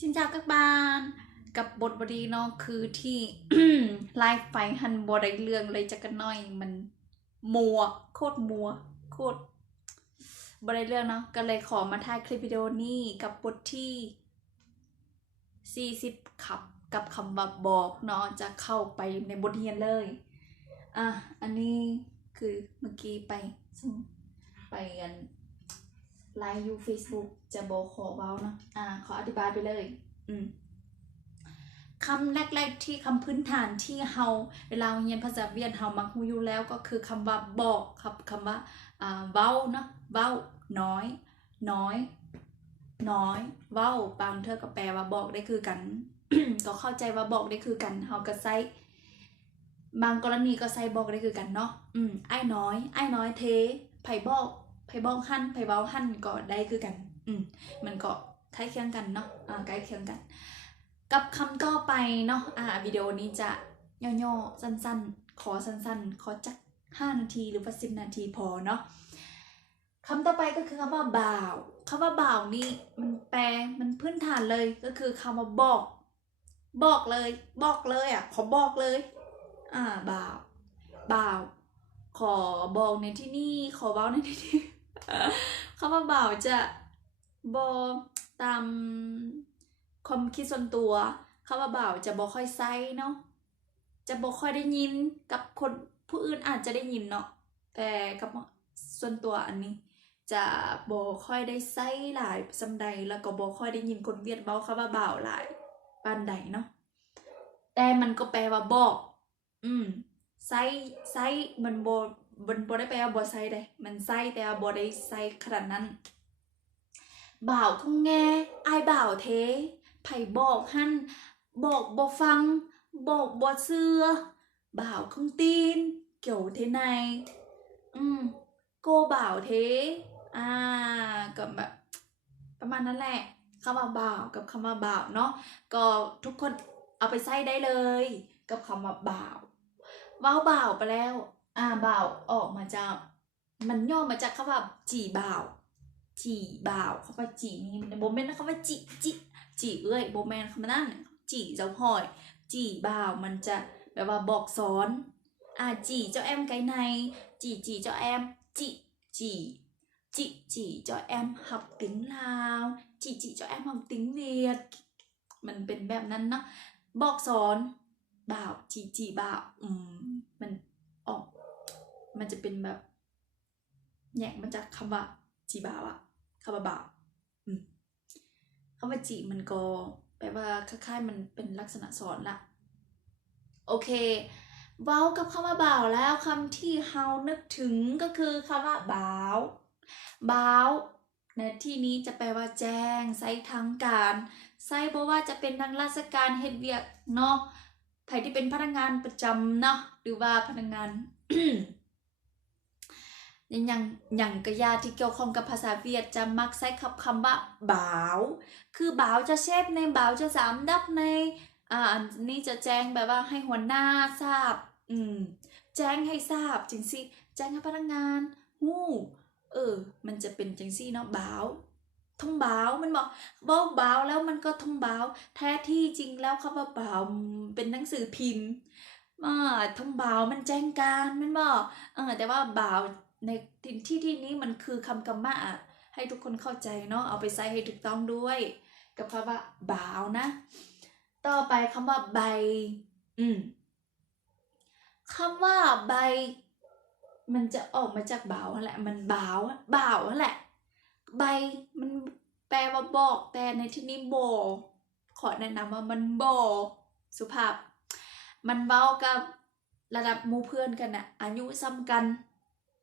Xin chào các bạn กับบทบทเนาะคือที่ ไลฟ์ไปหันบอได้เรื่องเลยจักกันหน่อยมันมัวโคตรมัวโคตรบอได้เรื่องเนาะก็เลยขอมาถ่ายคลิปวิดีโอนี้กับบทที่40ครับกับคำว่าบอกเนาะจะเข้าไปในบทเรียนเลยอันนี้คือเมื่อกี้ไปกันไลฟ์อยู่ Facebook จะบอกขอเว้าเนาะขออธิบายไปเลยคำแรกๆที่คำพื้นฐานที่เฮาเวลาเรียนภาษาเวียดเฮามักฮู้อยู่แล้วก็คือคำว่าบอกครับคำว่าเว้าเนาะเว้าน้อยน้อยน้อยเว้าบางเทื่อก็แปลว่าบอกได้คือกัน ก็เข้าใจว่าบอกได้คือกันเฮาก็ใช้บางกรณีก็ใช้บอกได้คือกันเนาะไอ้น้อยเทไผบอกหั่นไผเว้าหั่นก็ได้คือกันมันก็คล้ายเคียงกันเนาะใกล้เคียงกันกับคำต่อไปเนาะวิดีโอนี้จะย่อๆสั้นๆขอสั้นๆขอจัก5 นาทีหรือว่า10 นาทีพอเนาะคำต่อไปก็คือคำว่าบ่าวคำว่าบ่าวนี่มันพื้นฐานเลยก็คือคำว่าบอกเลยขอบอกเลยบ่าวขอบอกในที่นี่ขอเว้าในที่นี่ คำว่าบ่าวจะบอกตามความคิดส่วนตัวคำว่าบ่าวจะบอกค่อยไซเนาะจะบอกค่อยได้ยินกับคนผู้อื่นอาจจะได้ยินเนาะแต่กับส่วนตัวอันนี้จะบอกค่อยได้ไซหลายสำใดแล้วก็บอกค่อยได้ยินคนเวียดเว้าคำว่าบ่าวหลายปานใดเนาะแต่มันก็แปลว่าบอกไซมันบ่ได้แปลว่าบ่ไซได้มันไซแต่ว่าบ่ได้ไซขนาดนั้นบ่าวคงแงอายบ่าวเทไผบอกหั่นบอกบ่ฟังบอกบ่เชื่อบ่าวคงตีนเกี่ยวเทในโกบ่าวเทก็แบบประมาณนั้นแหละคำว่าบ่าวกับคำว่าบ่าวเนาะก็ทุกคนเอาไปใส่ได้เลยกับคำว่าบ่าวว้าวบ่าวไปแล้วบ่าวออกมาจากมันย่อมาจากคำว่าจีบ่าวคำว่าจีนี่มันโบแมนนะคำว่าจีเอ้ยโบแมนคำนั้นจีเจ้าหอยจีบ่าวมันจะแบบว่าบอกสอนจีเจ้าแอมไกในจีเจ้าแอมจีcho em học tiếng Lào chị cho em học tiếng Việt มันเป็นแบบนั้นเนาะบอกสอนบ่าวจีบ่าวมันออกมันจะเป็นแบบแยกมาจากคำว่าจีบ่าวคำว่าบ่าวคำว่าจีมันก็แปลว่าคล้ายๆมันเป็นลักษณะสอนละโอเคเว้ากับคำว่าบ่าวแล้วคำที่เฮานึกถึงก็คือคำว่าบ่าวในที่นี้จะแปลว่าแจ้งใช้ทั้งการใช้เพราะว่าจะเป็นทางราชการเฮ็ดเวียกเนาะใครที่เป็นพนักงานประจำเนาะหรือว่าพนักงาน อย่างกระยาที่เกี่ยวข้องกับภาษาเวียดจะมักใช้คำว่าบ่าวคือบ่าวจะเชฟในบ่าวจะสามดับในอันนี้จะแจ้งแบบว่าให้หัวหน้าทราบแจ้งให้ทราบจังสิแจ้งให้พนักงานฮู้มันจะเป็นจังซี่เนาะบ่าวthông báo มันบอกบ่าวแล้วมันก็thông báoแท้ที่จริงแล้วคำว่าบ่าวเป็นหนังสือพิมพ์thông báoมันแจ้งการมันบอกแต่ว่าบ่าวในที่นี้มันคือคำกรรมะให้ทุกคนเข้าใจเนาะเอาไปใส่ให้ถูกต้องด้วยกับคำว่าบ่าวนะต่อไปคำว่าใบคำว่าใบมันจะออกมาจากบ่าวแหละมันบ่าวแหละใบมันแปลว่าบอกแต่ในที่นี้โบขอแนะนำว่ามันโบสุภาพมันเว้ากับระดับหมู่เพื่อนกันอายุซ้ำกัน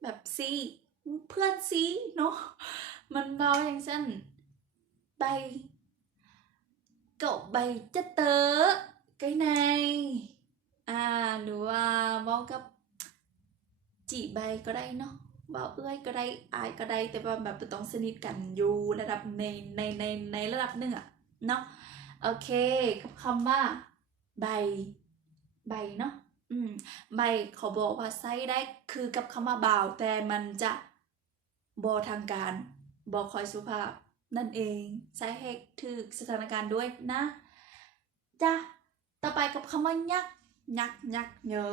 แบบซีเพื่อนซีเนาะมันเว้าอย่างเช่นใบcậu bày cho tớ cái nàyหรือว่าเว้ากับจีใบก็ได้เนาะเว้าเอ้ยก็ได้อายก็ได้แต่ว่าแบบต้องสนิทกันอยู่ระดับในระดับหนึ่งเนาะโอเคกับคำว่าใบเนาะใบเขาบอกว่าใช้ได้คือกับคำว่าบ่าวแต่มันจะบอทางการบอคอยสุภาพ นั่นเองใช้ให้ถึกสถานการณ์ด้วยนะจ้ะต่อไปกับคำว่ายักยักยักเยอ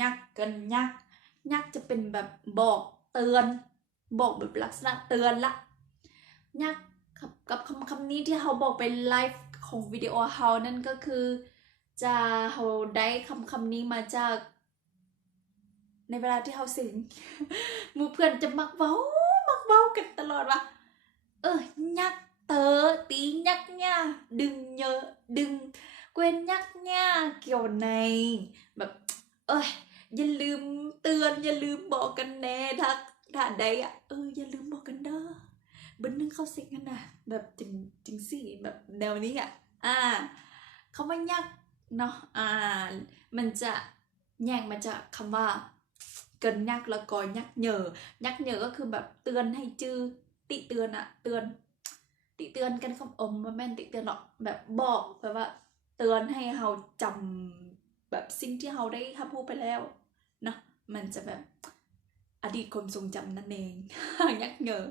ยักกันยักยักจะเป็นแบบบอกเตือนบอกแบบลักษณะเตือนละยักกับคำนี้ที่เขาบอกไปไลฟ์ของวิดีโอเขานั่นก็คือจะเขาได้คำนี้มาจากในเวลาที่เขาสิงหมู่เพื่อนจะมักเว้ากันตลอดว่ายักเต๋อตียักเนี่ยดึงเยอะดึงเกวนยักเนี่ยเกี่ยวในแบบอย่าลืมเตือนอย่าลืมบอกกันแน่ถ้าใดอย่าลืมบอกกันเด้อบันนึงเข้าสิงกันนะแบบจริงสิแบบแนวนี้คำว่ายักเนาะมันจะแยกมาจากคำว่าเกินยักแล้วก็ยักเหยอก็คือแบบเตือนให้จื้อติเตือนเตือนติเตือนกันคำมันแม่นติเตือนหรอกแบบบอกแบบว่าเตือนให้เราจำแบบสิ่งที่เราได้ทำพูดไปแล้วเนาะมันจะแบบอดีตความทรงจำนั่นเอง ยักเหยอ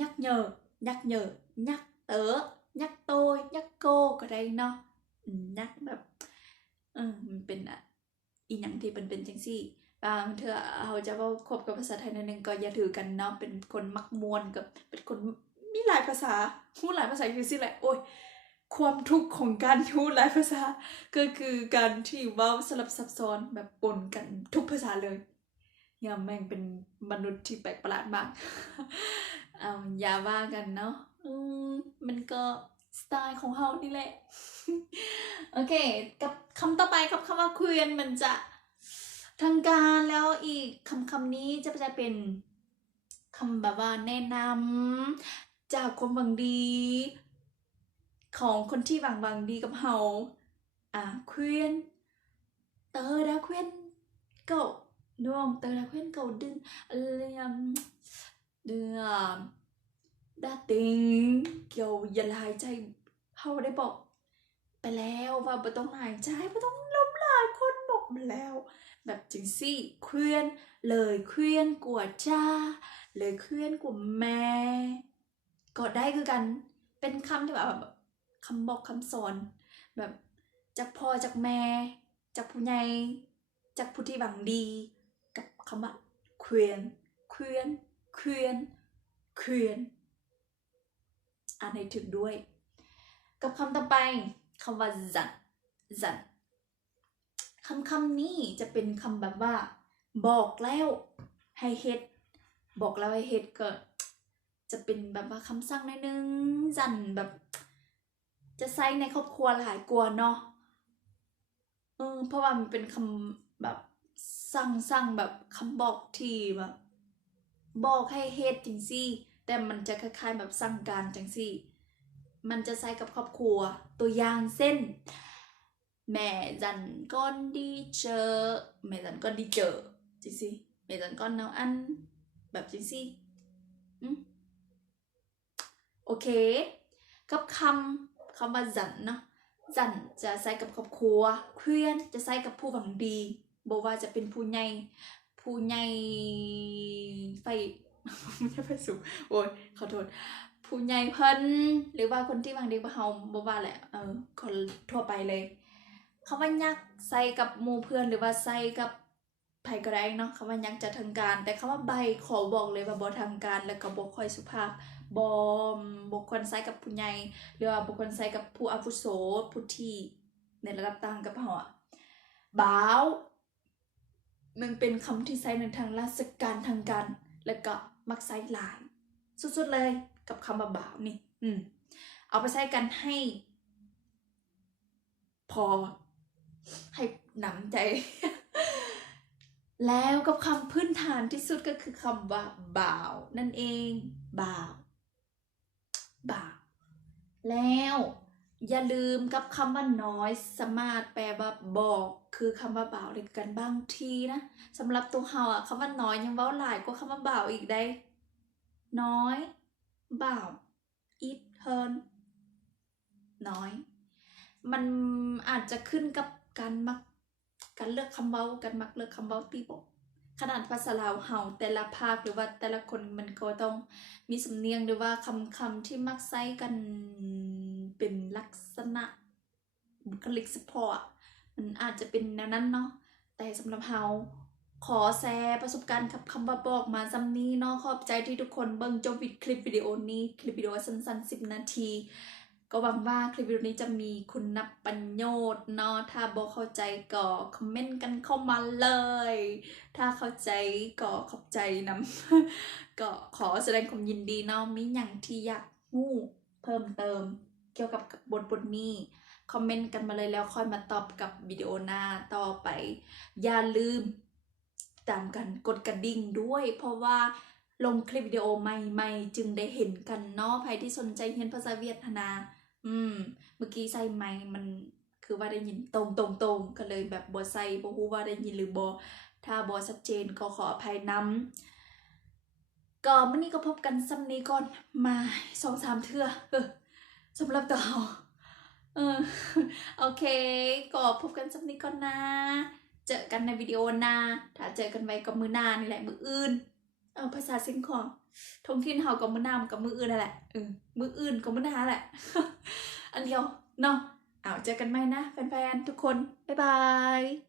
ยักเต๋อยักโตยักโกก็ได้เนาะยักแบบมันเป็นอีหยังที่เป็นจังซี่บางเธอเขาจะว่าคบกับภาษาไทยนึงก็อย่าถือกันเนาะเป็นคนมักมวนกับเป็นคนมีหลายภาษาพูดหลายภาษาคือสิแหละโอ้ยความทุกข์ของการพูดหลายภาษาก็คือการที่เว้าสลับซับซ้อนแบบปนกันทุกภาษาเลยอย่าแม่งเป็นมนุษย์ที่แปลกประหลาดมากอย่าว่ากันเนาะมันก็สไตล์ของเขานี่แหละ โอเคกับคำต่อไปครับคำว่าคุยนมันจะทางการแล้วอีกคำนี้จะเป็นคำแบบว่าแนะนำจากความหวังดีของคนที่หวังดีกับเฮาคุยนเตอดาคุยนเก่าน้องเตอดาคุยนเก่าดึงอะไรดาติงเกี่ยวอย่าหายใจเฮาได้บอกไปแล้วว่าบ่ต้องหายใจบ่ต้องล้มหลายคนบอกมาแล้วแบบจริงสิเคลื่อนเลยเคลื่อนกว่าจ้าเลยเคลื่อนกว่าแม่ก็ได้คือกันเป็นคำที่แบบคำบอกคำสอนแบบจากพ่อจากแม่จากผู้ใหญ่จากผู้ที่หวังดีกับคำว่าเคลื่อนอ่านให้ถึงด้วยกับคำต่อไปคำว่าจันคำนี้จะเป็นคำแบบว่าบอกแล้วให้เฮ็ดบอกแล้วให้เฮ็ดก็จะเป็นแบบว่าคำสั่งนิดนึงจันแบบจะใช้ในครอบครัวหลายกว่าเนาะเพราะว่ามันเป็นคำแบบสั่งแบบคำบอกที่แบบบอกให้เฮ็ดจริงสิแต่มันจะคล้ายๆแบบสั่งการจังสิมันจะใช้กับครอบครัวตัวอย่างเส้นmẹ dặn con đi chợ mẹ dặn con đi chợ chị si mẹ dặn con nấu ăn แบบจริงสิโอเคกับคำว่าจันเนาะจันจะใช้กับครอบครัวเพื่อนจะใช้กับผู้หวังดีบอกว่าจะเป็นผู้ใหญ่ไฟ ไม่ใช่ไฟสูงโอ้ยขอโทษผู้ใหญ่เพิ่นหรือว่าคนที่หวังดีกับเฮาบอกว่าแหละคนทั่วไปเลยคำว่ายักษ์ใส่กับหมู่เพื่อนหรือว่าใส่กับไผก็ได้เนาะคำว่ายักษ์จะทางการแต่คำว่าใบขอบอกเลยว่าบ่ทางการแล้วก็บ่ค่อยสุภาพบ่ควรใส่กับผู้ใหญ่หรือว่าบ่ควรใส่กับผู้อาวุโสผู้ที่ในระดับต่างกับเฮาบ่าวมันเป็นคำที่ใช้ในทางราชการทางการแล้วก็มักใช้หลายสุดๆเลยกับคำว่าบ่าวนี่เอาไปใช้กันให้พอให้หนำใจ แล้วกับคำพื้นฐานที่สุดก็คือคำว่าบ่าวนั่นเองบ่าวแล้วอย่าลืมกับคำว่าน้อยสามารถแปลว่าบอกคือคำว่าบ่าวด้วยกันบางทีนะสำหรับตัวเฮาคำว่าน้อยยังเว้าหลายกว่าคำว่าบ่าวอีกได้น้อยบ่าวอีทเทิร์นน้อยมันอาจจะขึ้นกับการเลือกคำเว้ากันมักเลือกคำเว้าตีบอก ขนาดภาษาลาวเฮาแต่ละภาคหรือว่าแต่ละคนมันก็ต้องมีสำเนียงหรือว่าคำที่มักใช้กันเป็นลักษณะบุคลิกเฉพาะมันอาจจะเป็นแนวนั้นเนาะแต่สำหรับเฮาขอแชร์ประสบการณ์กับคำว่าบอกมาซ้ำนี้เนาะขอบใจที่ทุกคนเบิ่งจบคลิปวิดีโอนี้คลิปวิดีโอสั้นๆ10 นาทีก็หวังว่าคลิปวิดีโอนี้จะมีคุณประโยชน์เนาะถ้าบอกเข้าใจก็คอมเมนต์กันเข้ามาเลยถ้าเข้าใจก็ขอบใจนำ ก็ขอแสดงความยินดีเนาะมีอย่างที่อยากรู้เพิ่มเติมเกี่ยวกับบทนี้คอมเมนต์กันมาเลยแล้วค่อยมาตอบกับวิดีโอหน้าต่อไปอย่าลืมตามกันกดกระดิ่งด้วยเพราะว่าลงคลิปวิดีโอใหม่ๆจึงได้เห็นกันเนาะใครที่สนใจเรียนภาษาเวียดนาเมื่อกี้ใส่ไมค์มันคือว่าได้ยินตรงก็เลยแบบบ่ใส่บ่ฮู้ว่าได้ยินหรือบ่ถ้าบ่ชัดเจนก็ขออภัยนำก็มื้อนี้ก็พบกันซ้ำนี้ก่อนมา2-3 เทื่อสำหรับตัวเราโอเคก็พบกันซ้ำนี้ก่อนนะเจอกันในวิดีโอหน้าถ้าเจอกันไว้ก็มื้อหน้านี่แหละมื้ออื่นภาษาสิงคองท้องถิ่นเฮาก็มื้อหน้ามันก็มื้ออื่นนั่นแหละมื้ออื่นก็มื้อหน้าแหละ อันเดียวเนาะเจอกันใหม่นะแฟนๆทุกคนบ๊ายบาย